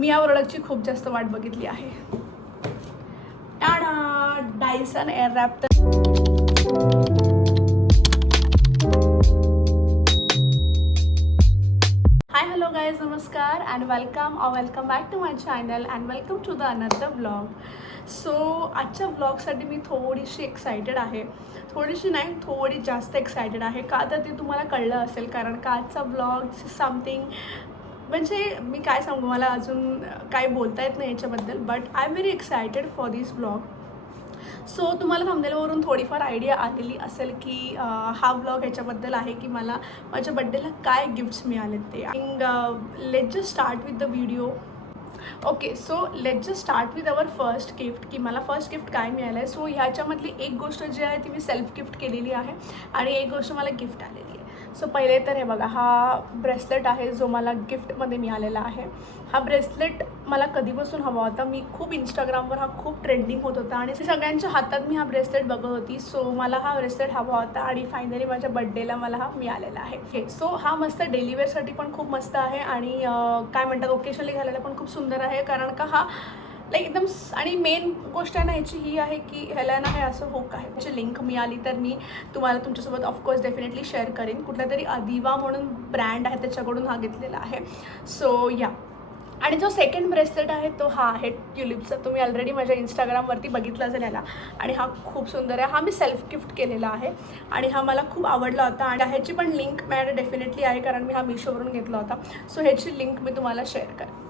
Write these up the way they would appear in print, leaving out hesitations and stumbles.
मी या प्रोडक्टची खूप जास्त वाट बघितली आहे. Tada, Dyson Airwrap. Hi hello guys, नमस्कार and welcome back to my channel and welcome to the another vlog. So आजच्या व्लॉगसाठी मी थोडीशी एक्सायटेड आहे. थोडीशी नाही, थोडी जास्त एक्सायटेड आहे. का तर ते तुम्हाला कळलं असेल, कारण का आजचा व्लॉग समथिंग, म्हणजे मी काय सांगू, मला अजून काय बोलता येत नाही याच्याबद्दल. But I am very excited for this vlog. So तुम्हाला थंबनेलवरून थोडीफार आयडिया आलेली असेल की हा व्लॉग ह्याच्याबद्दल आहे की मला माझ्या बड्डेला काय गिफ्ट्स मिळाले ते. Let's just start with the video. Okay, so let's just start with our first gift की मला फर्स्ट गिफ्ट काय मिळालं आहे. सो ह्याच्यामधली एक गोष्ट जी आहे ती मी सेल्फ गिफ्ट केलेली आहे आणि एक गोष्ट मला गिफ्ट आलेली आहे. सो पहिले तर हे बघा, हा ब्रेसलेट आहे जो मला गिफ्टमध्ये मिळालेला आहे. हा ब्रेसलेट मला कधीपासून हवा होता. मी खूप इंस्टाग्रामवर हा खूप ट्रेंडिंग होत होता आणि सगळ्यांच्या हातात मी हा ब्रेसलेट बघत होती. सो मला हा ब्रेसलेट हवा होता आणि फायनली माझ्या बड्डेला मला हा मिळालेला आहे. सो हा मस्त डेली वेअरसाठी पण खूप मस्त आहे आणि काय म्हणतात, ओकेशनली घालायला पण खूप सुंदर आहे. कारण का हा लाईक एकदम, आणि मेन गोष्ट आहे ना ह्याची ही आहे की ह्याला ना हे असं हुक आहे. त्याची लिंक मिळाली तर मी तुम्हाला तुमच्यासोबत ऑफकोर्स डेफिनेटली शेअर करेन. कुठला तरी अदिवा म्हणून ब्रँड आहे त्याच्याकडून हा घेतलेला आहे. सो या, आणि जो सेकंड ब्रेसलेट आहे तो हा आहे ट्युलिपचा. तुम्ही ऑलरेडी माझ्या इंस्टाग्रामवरती बघितला असेल याला, आणि हा खूप सुंदर आहे. हा मी सेल्फ गिफ्ट केलेला आहे आणि हा मला खूप आवडला होता. आणि ह्याची पण लिंक माझ्याकडे डेफिनेटली आहे कारण मी हा मिशोवरून घेतला होता. सो ह्याची लिंक मी तुम्हाला शेअर करेन.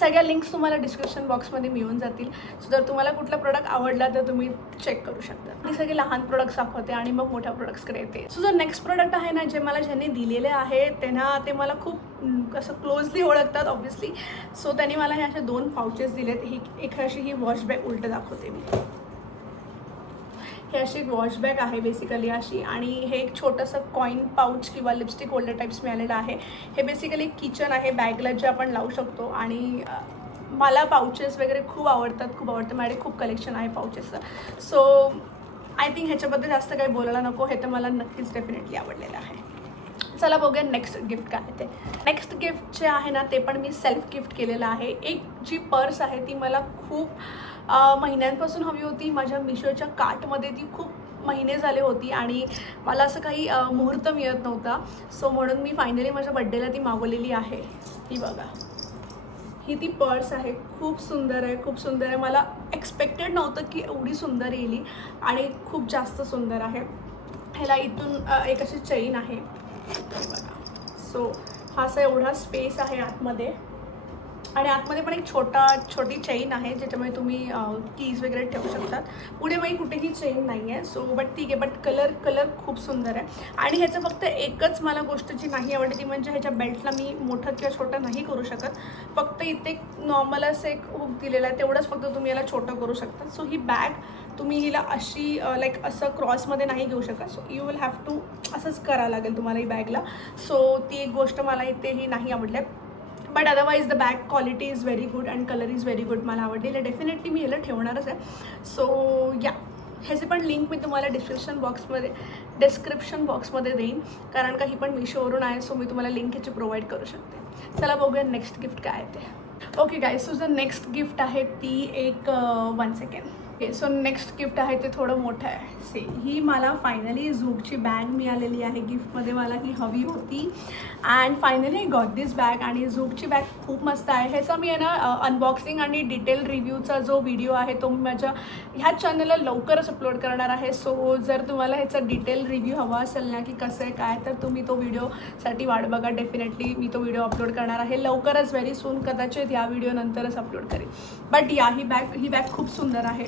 सगळ्या लिंक्स तुम्हाला डिस्क्रिप्शन बॉक्समध्ये मिळून जातील. सो जर तुम्हाला कुठला प्रोडक्ट आवडला तर तुम्ही चेक करू शकता. मी सगळे लहान प्रोडक्ट्स दाखवते आणि मग मोठ्या प्रोडक्ट्सकडे येते. सो जो नेक्स्ट प्रोडक्ट आहे ना, जे मला ज्यांनी दिलेले आहे त्यांना ते मला खूप असं क्लोजली ओळखतात ऑब्व्हियसली. सो त्यांनी मला हे असे 2 पाउचेस दिलेत. ही एक अशी ही वॉश बॅग उलटं दाखवते मी. हे अशी एक वॉश बॅग आहे बेसिकली अशी, आणि हे एक छोटंसं कॉईन पाऊच किंवा लिपस्टिक होल्डर टाईप्स मिळालेलं आहे. हे बेसिकली किचन आहे, बॅगला जे आपण लावू शकतो. आणि मला पाउचेस वगैरे खूप आवडतं. माझ्याकडे खूप कलेक्शन आहे पाउचेसचं. सो आय थिंक ह्याच्याबद्दल जास्त काही बोलायला नको, हे तर मला नक्कीच डेफिनेटली आवडलेलं आहे. चला बघूया नेक्स्ट गिफ्ट काय आहे ते. नेक्स्ट गिफ्ट जे आहे ना ते पण मी सेल्फ गिफ्ट केलेलं आहे. एक जी पर्स आहे ती मला खूप महिन्यांपासून हवी होती. माझ्या मिशोच्या कार्टमध्ये ती खूप महिने झाले होती आणि मला असं काही मुहूर्त मिळत नव्हता. सो म्हणून मी फायनली माझ्या बड्डेला ती मागवलेली आहे. ही बघा, ही ती पर्स आहे. खूप सुंदर आहे. मला एक्सपेक्टेड नव्हतं की एवढी सुंदर येईल आणि खूप जास्त सुंदर आहे. ह्याला इथून एक अशी चेन आहे बघा. सो हा असा एवढा स्पेस आहे आतमध्ये, आणि आतमध्ये पण एक छोटी चेन आहे ज्याच्यामुळे तुम्ही कीज वगैरे ठेवू शकतात. पुढे मग कुठेही चेन नाही आहे. सो बट ठीक आहे. बट कलर खूप सुंदर आहे. आणि ह्याचं फक्त एकच मला गोष्ट जी नाही आवडली ती म्हणजे ह्याच्या बेल्टला मी मोठं किंवा छोटं नाही करू शकत. फक्त इथे नॉर्मल असं एक हुक दिलेलं आहे, तेवढंच फक्त तुम्ही याला छोटं करू शकता. सो ही बॅग तुम्ही हिला अशी लाईक असं क्रॉसमध्ये नाही घेऊ शकत. So you will have to असंच करावं लागेल तुम्हाला ही बॅगला. सो ती एक गोष्ट मला इथेही नाही आवडली. But otherwise the bag quality is very good and colour is very good. मला आवडलेलं डेफिनेटली मी ह्याला ठेवणारच आहे. सो या, ह्याची पण लिंक मी तुम्हाला डिस्क्रिप्शन बॉक्समध्ये देईन, कारण का ही पण मिशोवरून आहे. सो मी तुम्हाला लिंक ह्याची प्रोव्हाइड करू शकते. चला बघूया नेक्स्ट गिफ्ट काय आहे ते. ओके गाईज, सो जो नेक्स्ट गिफ्ट आहे ती एक 1 second. Okay, so next gift आहे ते थोडं मोठं आहे. ही मला फायनली झूकची बॅग मिळालेली आहे गिफ्टमध्ये. मला ही हवी होती and finally got this bag. आणि झूकची बॅग खूप मस्त आहे. ह्याचा मी आहे ना अनबॉक्सिंग आणि डिटेल रिव्ह्यूचा जो व्हिडिओ आहे तो मी माझ्या ह्या चॅनलला लवकरच अपलोड करणार आहे. सो जर तुम्हाला ह्याचा डिटेल रिव्ह्यू हवा असेल ना की कसं आहे काय, तर तुम्ही तो व्हिडिओसाठी वाट बघा. डेफिनेटली मी तो व्हिडिओ अपलोड करणार आहे लवकरच, व्हेरी सून. कदाचित ह्या व्हिडिओ नंतरच अपलोड करेन. बट या, ही बॅग खूप सुंदर आहे.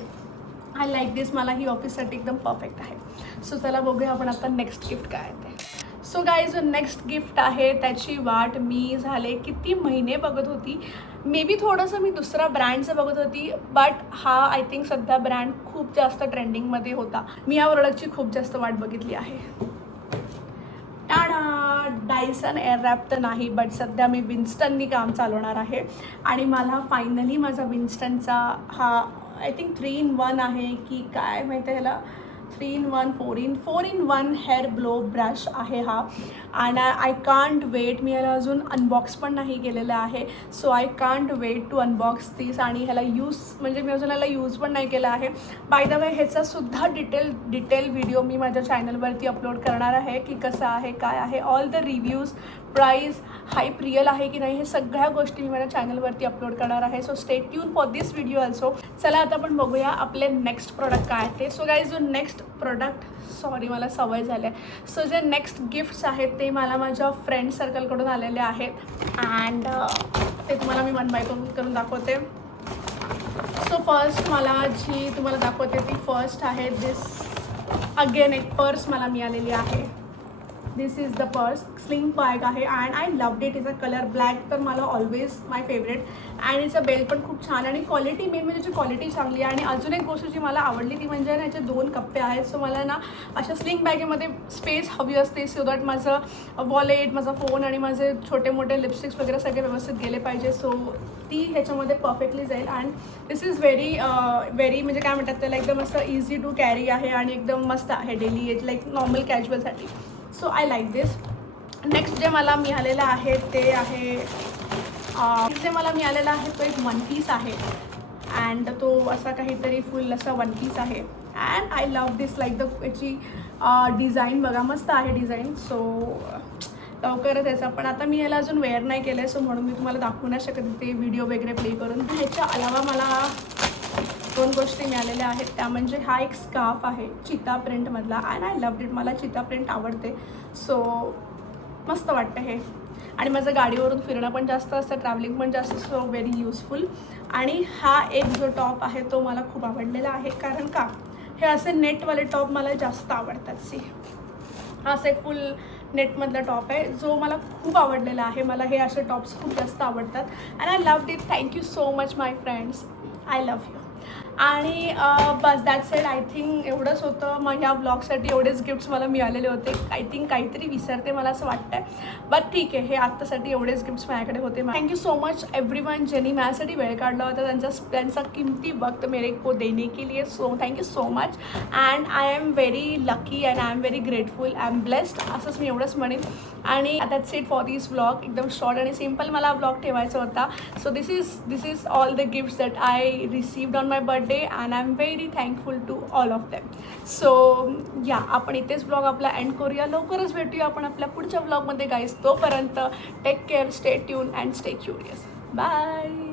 आय लाईक दिस. मला ही ऑफिससाठी एकदम परफेक्ट आहे. सो चला बघूया आपण आता नेक्स्ट गिफ्ट काय आहे ते. सो गाईज, जो नेक्स्ट गिफ्ट आहे त्याची वाट मी झाले किती महिने बघत होती. मे बी थोडंसं मी दुसरा ब्रँडचं बघत होती, बट हा आय थिंक सध्या ब्रँड खूप जास्त ट्रेंडिंगमध्ये होता. मी या प्रोडक्टची खूप जास्त वाट बघितली आहे. टाडा, डायसन एअररॅप तर नाही, बट सध्या मी विन्स्टननी काम चालवणार आहे. आणि मला फायनली माझा विन्स्टनचा हा आय थिंक 3 in 1 आहे की काय माहिती आहे ह्याला. 3-in-1 4-in-1 hair blow brush आहे हा. आणि आय कांट वेट, मी ह्याला अजून अनबॉक्स पण नाही केलेलं आहे. So I can't wait to unbox this. आणि ह्याला यूज म्हणजे मी अजून ह्याला यूज पण नाही केला आहे. बाय द वे ह्याचासुद्धा डिटेल व्हिडिओ मी माझ्या चॅनलवरती अपलोड करणार आहे की कसं आहे काय आहे, all the reviews, price, hype real आहे की नाही, हे सगळ्या गोष्टी मी माझ्या चॅनलवरती अपलोड करणार आहे. So stay tune for this video also. चला आता आपण बघूया आपले नेक्स्ट प्रोडक्ट काय आहे ते. सो गाईज, जो नेक्स्ट प्रोडक्ट, सॉरी मला सवय झाली आहे. सो जे नेक्स्ट गिफ्ट्स आहेत ते मला माझ्या फ्रेंड सर्कलकडून आलेले आहेत. अँड ते तुम्हाला मी वन बाय करून दाखवते. सो फर्स्ट मला जी तुम्हाला दाखवते ती फर्स्ट आहे दिस. अगेन एक पर्स मला मिळालेली आहे. This is the purse, sling bag आहे अँड आय लव्ड इट. इचा कलर ब्लॅक तर मला ऑलवेज माय फेवरेट. अँड इचा बेल्ट पण खूप छान आणि क्वालिटी, मेन म्हणजे त्याची क्वालिटी चांगली आहे. आणि अजून एक गोष्ट जी मला आवडली ती म्हणजे ना याचे 2 कप्पे आहेत. सो मला ना अशा स्लिंग बॅगेमध्ये स्पेस हवी असते सो दॅट माझं वॉलेट, माझा फोन आणि माझे छोटे मोठे लिपस्टिक्स वगैरे सगळे व्यवस्थित गेले पाहिजे. सो ती ह्याच्यामध्ये परफेक्टली जाईल. अँड दिस इज व्हेरी म्हणजे काय म्हणतात त्याला, एकदम असं इझी टू कॅरी आहे आणि एकदम मस्त आहे डेली एज लाईक नॉर्मल कॅज्युअलसाठी. So I like this. Next जे मला मिळालेलं आहे ते आहे जे मला मिळालेला आहे तो एक वन पीस आहे. अँड तो असा काहीतरी फुल असा वन पीस आहे. And I love this like the याची डिझाईन बघा, मस्त आहे डिझाईन. सो लवकरच याचा, पण आता मी याला अजून वेअर नाही केलं आहे सो म्हणून मी तुम्हाला दाखवू नाही शकत ते व्हिडिओ वगैरे प्ले करून. ह्याच्या अलावा मला 2 गोष्टी मिळालेल्या आहेत. त्या म्हणजे हा एक स्कार्फ आहे चिता प्रिंटमधला. अँड आय लव्ड इट, मला चिता प्रिंट आवडते. सो मस्त वाटतं हे. आणि माझं गाडीवरून फिरणं पण जास्त असतं, ट्रॅव्हलिंग पण जास्त, सो व्हेरी यूजफुल. आणि हा एक जो टॉप आहे तो मला खूप आवडलेला आहे. कारण का हे असे नेटवाले टॉप मला जास्त आवडतात. सी, हा असं एक फुल नेटमधला टॉप आहे जो मला खूप आवडलेला आहे. मला हे असे टॉप्स खूप जास्त आवडतात. And I loved it. Thank you so much my friends, I love you. आणि बस दॅट्स इट. आय थिंक एवढंच होतं. मग ह्या ब्लॉगसाठी एवढेच गिफ्ट्स मला मिळालेले होते. आय थिंक काहीतरी विसरते मला असं वाटतं आहे, बट ठीक आहे. हे आत्तासाठी एवढेच गिफ्ट्स माझ्याकडे होते. थँक्यू सो मच एव्हरीवन ज्यांनी माझ्यासाठी वेळ काढला होता, त्यांचा किमती वक्त मेरे को देने के लिए. So thank you so much. And I am very lucky and I am very grateful, I am blessed, असंच मी एवढंच म्हणेन. आणि that's it for this vlog. एकदम शॉर्ट आणि सिम्पल मला व्लॉग ठेवायचा होता. So this is all the gifts that I received on my birthday and I am very thankful to all of them. So yeah, आपण इथेच vlog आपला end करूया. लवकरच भेटूया आपण आपल्या पुढच्या व्लॉगमध्ये गाईज. तोपर्यंत take care, stay tune and stay curious. Bye.